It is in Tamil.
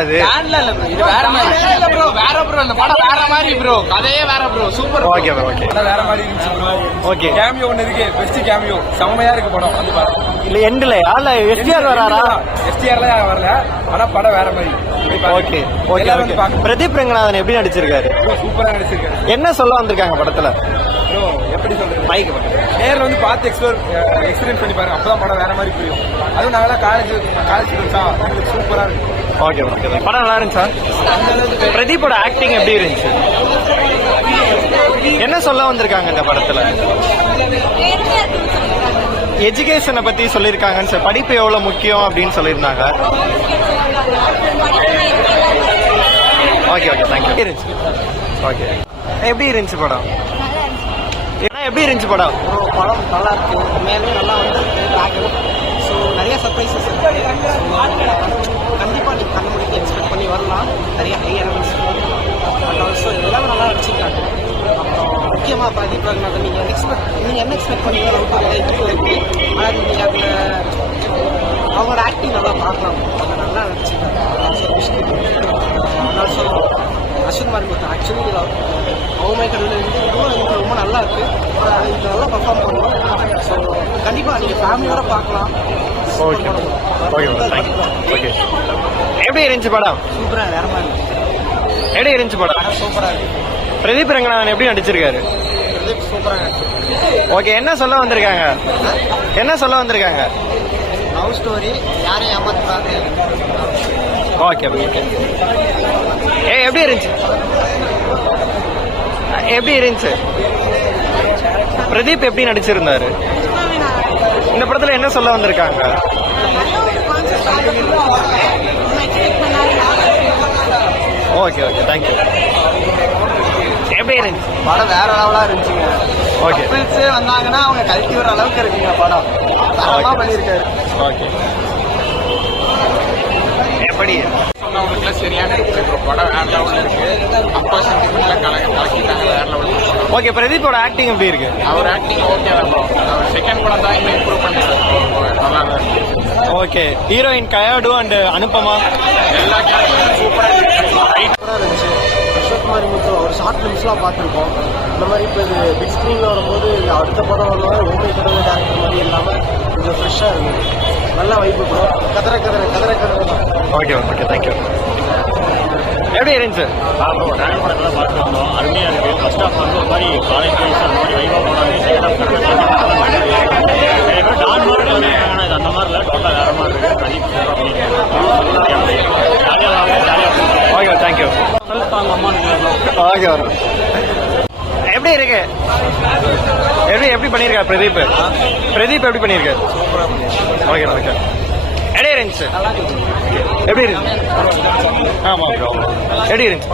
அது இது வேற மாதிரி ப்ரோ, வேற ப்ரோ, இந்த படம் வேற மாதிரி ப்ரோ, கதையே வேற ப்ரோ, சூப்பர். ஓகே ஓகே, வேற மாதிரி இருந்துச்சு ப்ரோ. ஓகே, கேமியோ ஒன்னு இருக்கு, பெஸ்ட் கேமியோ, செமையா இருக்கு படம். அது பாருங்க. இல்ல எண்ட்லயா இல்ல எஸ்டிஆர் வராரா? எஸ்டிஆர்ல வரல, ஆனா படம் வேற மாதிரி. Okay okay okay. Pradeep Ranganathan எப்படி நடிச்சிருக்காரு? சூப்பரா நடிச்சிருக்காரு. என்ன சொல்ல வந்திருக்காங்க படத்துல? ப்ரோ எப்படி சொல்றது, பைக் நேர்ல வந்து பார்த்து எக்ஸ்பீரியன்ஸ் பண்ணி பாருங்க, அப்பதான் படம் வேற மாதிரி புரியும். அதுவும் நாங்களாம் காலேஜ் ஸ்டூடெண்ட்ஸா, சூப்பரா இருக்கு. ஓகே ஓகே, படம் நல்லா இருந்துச்சா? பிரதீப்போட ஆக்டிங் எப்படி இருந்துச்சு? என்ன சொல்ல வந்திருக்காங்க இந்த படத்துல? எஜுகேஷனை பத்தி சொல்லியிருக்காங்கன்னு சார், படிப்பு எவ்வளவு முக்கியம் அப்படின்னு சொல்லியிருந்தாங்க. Okay okay, thank you. இருந்துச்சு. ஓகே, எப்படி இருந்துச்சு படம்? எப்படி இருந்துச்சு படம்? படம் நல்லா இருக்கு, உண்மையாலுமே நல்லா வந்து ஸோ நிறைய சர்ப்ரைசஸ் இருக்கு. கண்டிப்பாக நீங்கள் கண்ண முடிக்க எக்ஸ்பெக்ட் பண்ணி வரலாம். நிறைய ஹை எலமெண்ட்ஸ் அண்ட் ஆல்சோ எல்லாமே நல்லா நடிச்சிருக்காங்க. அப்புறம் முக்கியமாக பிரதீப் ரங்கநாதன் நீங்கள் என்ன எக்ஸ்பெக்ட் பண்ணீங்க இருக்கு, ஆனால் நீங்கள் அதில் அவங்களோட ஆக்டிங் நல்லா பார்க்கலாம். அவங்க நல்லா நடிச்சிருக்காங்க. ஆல்சோ அஸ்வின் மார்க் ஆக்சுவலி அவமே கடவுள் வந்து ரொம்ப நல்லா இருக்கு. இது நல்லா பர்ஃபார்ம் பண்ணுவோம். ஸோ கண்டிப்பாக நீங்கள் ஃபேமிலியோட பார்க்கலாம். Okay okay, thank you. ஓகே, எப்படி இருந்துச்சு படம்? சூப்பராக வேற மாதிரி எப்படி இருந்துச்சு படம்? சூப்பராக இருக்கு. பிரதீப் ரங்கநாதன் எப்படி நடிச்சிருக்காரு? பிரதீப் சூப்பராக நடிச்சிருக்கு. ஓகே, என்ன சொல்ல வந்திருக்காங்க? என்ன சொல்ல வந்திருக்காங்க? லவ் ஸ்டோரி, யாரையும் ஏமாத்தாது. Okay okay. எப்படி இருந்துச்சு? எப்படி இருந்துச்சு? பிரதீப் எப்படி நடிச்சிருந்தாரு? இந்த படத்துல என்ன சொல்ல வந்திருக்காங்க? Okay okay, thank you. எப்படி இருந்துச்சு படம்? வேற லெவலா இருந்துச்சுங்க. ஓகே, கப்பிள்ஸே வந்தாங்கன்னா அவங்க கழட்டி வர அளவுக்கு இருக்குங்க படம். தரமா பண்ணியிருக்காரு. ஓகே, எப்படி சொன்னவங்களுக்குல சரியான இருக்கு ப்ரோ, படம் வேற லெவலில் இருக்கு. அப்பா சென்டிமெண்ட்லாம் கலக்கிட்டாங்க, வேற லெவலில். ஓகே, பிரதீப்போட ஆக்டிங் எப்படி இருக்கு? அவர் ஆக்டிங் ஓகே தான் ப்ரோ. அவர் செகண்ட் படம் தான் இன்னும் இம்ப்ரூவ் பண்ணிருக்காரு, நல்லா தான் இருக்கு. Okay, heroine Kayadu and Anupama எல்லா கேரக்டரும் சூப்பராக இருந்துச்சு. அசோக்குமாரி முத்து ஒரு ஷார்ட் ஃபிலிம்ஸ்லாம் பார்த்துருக்கோம். இந்த மாதிரி இப்போ இது பிக் ஸ்க்ரீனில் வரும்போது இந்த அடுத்த படம் வரலாம் ஓமை கடவுள் டேரக்டர் மாதிரி இல்லாமல் கொஞ்சம் ஃப்ரெஷ்ஷாக இருந்தது. நல்லா வைப்பு ப்ரோ. கதற ஓகே ஓகே, தேங்க்யூ. எப்படி இருந்துச்சு? ட்ராகன் படத்தில் பார்த்து வந்தோம், அருமையாக இருக்குது. ஃபர்ஸ்ட் ஆஃப் வந்து ஒரு மாதிரி காலேஜ் டைஸ் அந்த மாதிரி வைபாக போனாங்க. செகண்ட் ஆஃப் நிறைய பேர் டான் மாதிரி பண்ணியிருக்காங்கன்னா இது அந்த மாதிரி இல்லை, டோட்டலாக வேறு மாதிரி இருக்குது. Pradeep okay, thank you. ஓகே, எப்படி இருக்கு? எப்படி பண்ணியிருக்காரு பிரதீப்? எப்படி பண்ணியிருக்காரு? ஓகே ஓகே, எப்படி இருந்துச்சு? எப்படி இருக்கு? ஆமாம் ப்ரோ, எப்படி இருந்துச்சு?